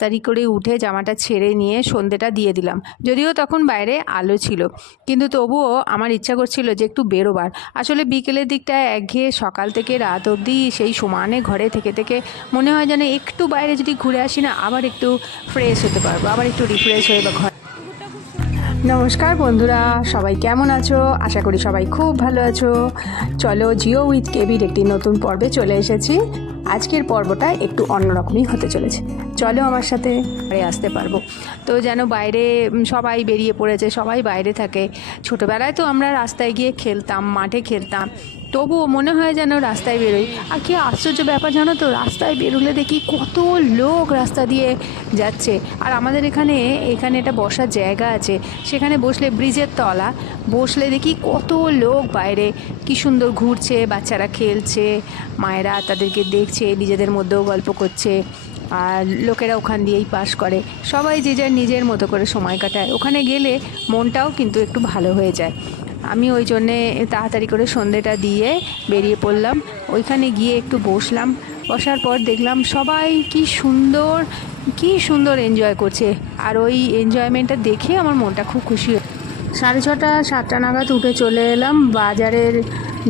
তাড়াতাড়ি করে উঠে জামাটা ছেড়ে নিয়ে সন্ধেটা দিয়ে দিলাম। যদিও তখন বাইরে আলো ছিল, কিন্তু তবুও আমার ইচ্ছা করছিল যে একটু বেরোবার। আসলে বিকেলের দিকটায় একঘেয়ে সকাল থেকে রাত অবধি সেই সমানে ঘরে থেকে থেকে মনে হয় যেন একটু বাইরে যদি ঘুরে আসি না, আবার একটু ফ্রেশ হতে পারবো, আবার একটু রিফ্রেশ হয়ে বা ঘর। নমস্কার বন্ধুরা, সবাই কেমন আছো? আশা করি সবাই খুব ভালো আছো। চলো, জিও উইথ কেবির একটি নতুন পর্বে চলে এসেছি। আজকের পর্বটা একটু অন্যরকমই হতে চলেছে। চলো আমার সাথে আসতে পারবো তো। যেন বাইরে সবাই বেরিয়ে পড়েছে, সবাই বাইরে থাকে। ছোটোবেলায় তো আমরা রাস্তায় গিয়ে খেলতাম, মাঠে খেলতাম, তবুও মনে হয় যেন রাস্তায় বেরোই। আর কি আশ্চর্য ব্যাপার জানো তো, রাস্তায় বেরোলে দেখি কত লোক রাস্তা দিয়ে যাচ্ছে। আর আমাদের এখানে একটা বসার জায়গা আছে, সেখানে বসলে, ব্রিজের তলা বসলে দেখি কত লোক বাইরে কি সুন্দর ঘুরছে, বাচ্চারা খেলছে, মায়েরা তাদেরকে দেখছে, নিজেদের মধ্যেও গল্প করছে। আর লোকেরা ওখান দিয়েই পাস করে, সবাই যে যার নিজের মতো করে সময় কাটায়। ওখানে গেলে মনটাও কিন্তু একটু ভালো হয়ে যায়। আমি ওই জন্যে তাড়াতাড়ি করে সন্ধেটা দিয়ে বেরিয়ে পড়লাম। ওইখানে গিয়ে একটু বসলাম। বসার পর দেখলাম সবাই কি সুন্দর এনজয় করছে। আর ওই এনজয়মেন্টটা দেখে আমার মনটা খুব খুশি। 6:30 7টা নাগাদ উঠে চলে এলাম বাজারের।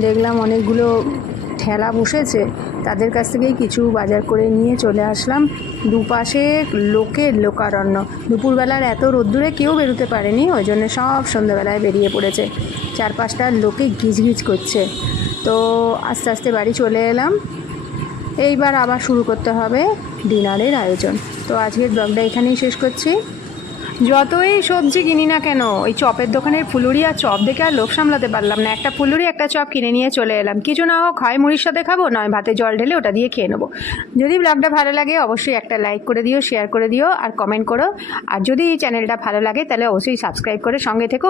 দেখলাম অনেকগুলো ঠেলা বসেছে, তাদের কাছ থেকেই কিছু বাজার করে নিয়ে চলে আসলাম। দুপাশে লোকের লোকারণ্য। দুপুরবেলার এত রোদ্দুরে কেউ বেরোতে পারেনি, ওই জন্য সব সন্ধ্যেবেলায় বেরিয়ে পড়েছে। 4-5টা লোকে গিজগিজ করছে। তো আস্তে আস্তে বাড়ি চলে এলাম। এইবার আবার শুরু করতে হবে ডিনারের আয়োজন। তো আজকের ব্লগটা এখানেই শেষ করছি। যতই সবজি কিনি না কেন, ওই চপের দোকানের ফুলুরি আর চপ দেখে আর লোভ সামলাতে পারলাম না। একটা ফুলুরি একটা চপ কিনে নিয়ে চলে এলাম। কিছু না হোক, হয় মুড়ির সাথে খাবো, নয় ভাতে জল ঢেলে ওটা দিয়ে খেয়ে নেবো। যদি ব্লগটা ভালো লাগে অবশ্যই একটা লাইক করে দিও, শেয়ার করে দিও আর কমেন্ট করো। আর যদি এই চ্যানেলটা ভালো লাগে তাহলে অবশ্যই সাবস্ক্রাইব করে সঙ্গে থেকো।